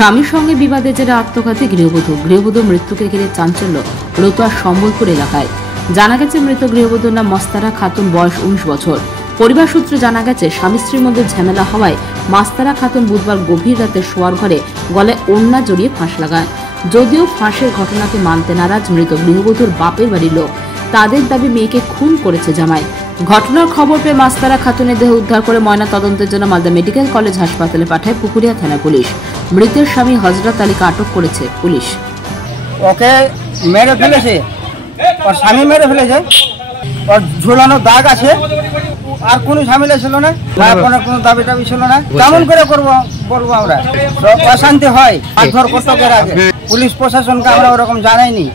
স্বামীর সঙ্গে বিবাদে জেরে আত্মঘাতী গৃহবধূর মৃত্যুকে ঘিরে চাঞ্চল্য রতুয়া সম্বলপুর এলাকায়। জানা গেছে মৃত গৃহবধূর নাম মাস্তারা খাতুন, বয়স 19 বছর। পরিবার সূত্রে জানা গেছে স্বামী স্ত্রীর মধ্যে ঝামেলা হওয়ায় মাস্তারা খাতুন বুধবার গভীর রাতে শোয়ার ঘরে গলায় ওড়না জড়িয়ে ফাঁস লাগায়। যদিও ফাঁসের ঘটনাকে মানতে নারাজ মৃত গৃহবধূর বাপের বাড়ির লোক, তাদের দাবি মেয়েকে খুন করেছে জামাই। ঘটনার খবর পেয়ে মাস্তারা খাতুনের দেহ উদ্ধার করে ময়না তদন্তের জন্য মালদা মেডিকেল কলেজ হাসপাতালে পাঠায় পুকুরিয়া থানা পুলিশ। মৃতের স্বামী হযরত আলীকে আটক করেছে পুলিশ। ওকে মেরে ফেলেছে, ওর স্বামী মেরে ফেলেছে, ওর ঝুলানো দাগ আছে, আর কোনো ঝামেলা ছিল না, কোনো দাবি টাবি ছিল না। কেমন করে বলবো আমরা, অশান্তি হয় মারধর করতো এর আগে। পুলিশ প্রশাসনকে আমরা ওরকম জানাইনি।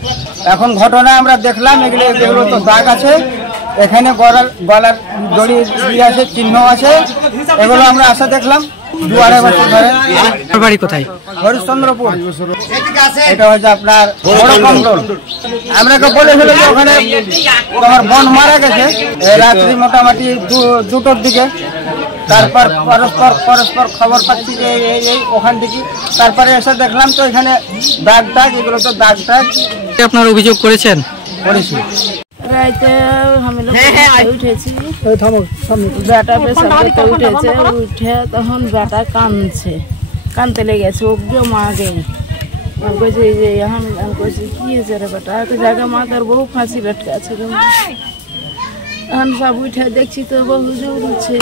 এখন ঘটনা আমরা দেখলাম, এগুলো তো দাগ আছে, এখানে গলার দড়ি দিয়ে আছে, চিহ্ন আছে, এগুলো আমরা আশা দেখলাম 2-2.5 বছর ধরে। বাড়ি কোথায়? হরিশ্চন্দ্রপুর। এটা হচ্ছে আপনার বড় কমরোল। আমরা বলেছিল যে ওখানে তোমার বোন মারা গেছে রাত্রি মোটামুটি 2টোর দিকে। তারপর পরস্পর খবর পাচ্ছি যে এই ওখান থেকে, তারপরে এসে দেখলাম তো এখানে দাগ টাগ, এগুলো তো দাগ টাগ। আপনার অভিযোগ করেছেন? করেছি। রাইতে আমি উঠেছি, বেটা পেশাব করতে উঠেছে, উঠে তখন বেটা কানতে লেগেছে, ওকে মাকে কইছে যে আমি কইছি কি হয়েছে রে বেটা, তো জায়গা মা তার বহু ফাঁসি লটকে আছে। এখন সব উঠে দেখছি তো বহু জোর উঠছে।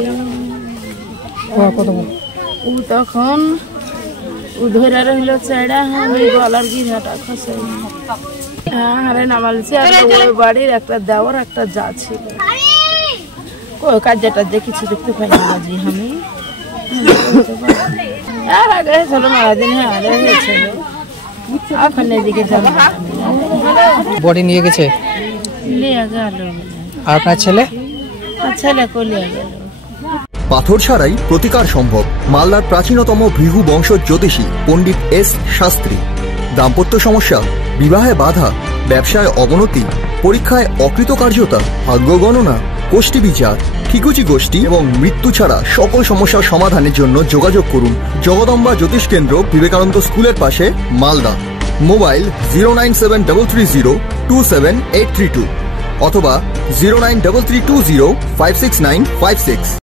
ও তখন ধরে রইল চেড়া, ওই গলার গিরাটা খসে হারে নামালছি। আর ওই বাড়ির একটা দেওয়ার একটা যা ছিল, ওই কাজটা দেখেছি, দেখতে পাইনি বাজি আমি। আর আগে হয়েছিল মারা দিন, আরে হয়েছিল, এখন এদিকে যাবো। বডি নিয়ে গেছে? নিয়ে গেল। আর আপনার ছেলে? ছেলে কলিয়ে গেল। পাথর ছাড়াই প্রতিকার সম্ভব। মালদার প্রাচীনতম ভৃগু বংশ জ্যোতিষী পণ্ডিত এস শাস্ত্রী। দাম্পত্য সমস্যা, বিবাহে বাধা, ব্যবসায় অবনতি, পরীক্ষায় অকৃতকার্যতা, ভাগ্য গণনা, গোষ্ঠী বিচার, ঠিকুচি গোষ্ঠী এবং মৃত্যু ছাড়া সকল সমস্যার সমাধানের জন্য যোগাযোগ করুন জগদম্বা জ্যোতিষ কেন্দ্র, বিবেকানন্দ স্কুলের পাশে, মালদা। মোবাইল 09730278332 অথবা 09332056956।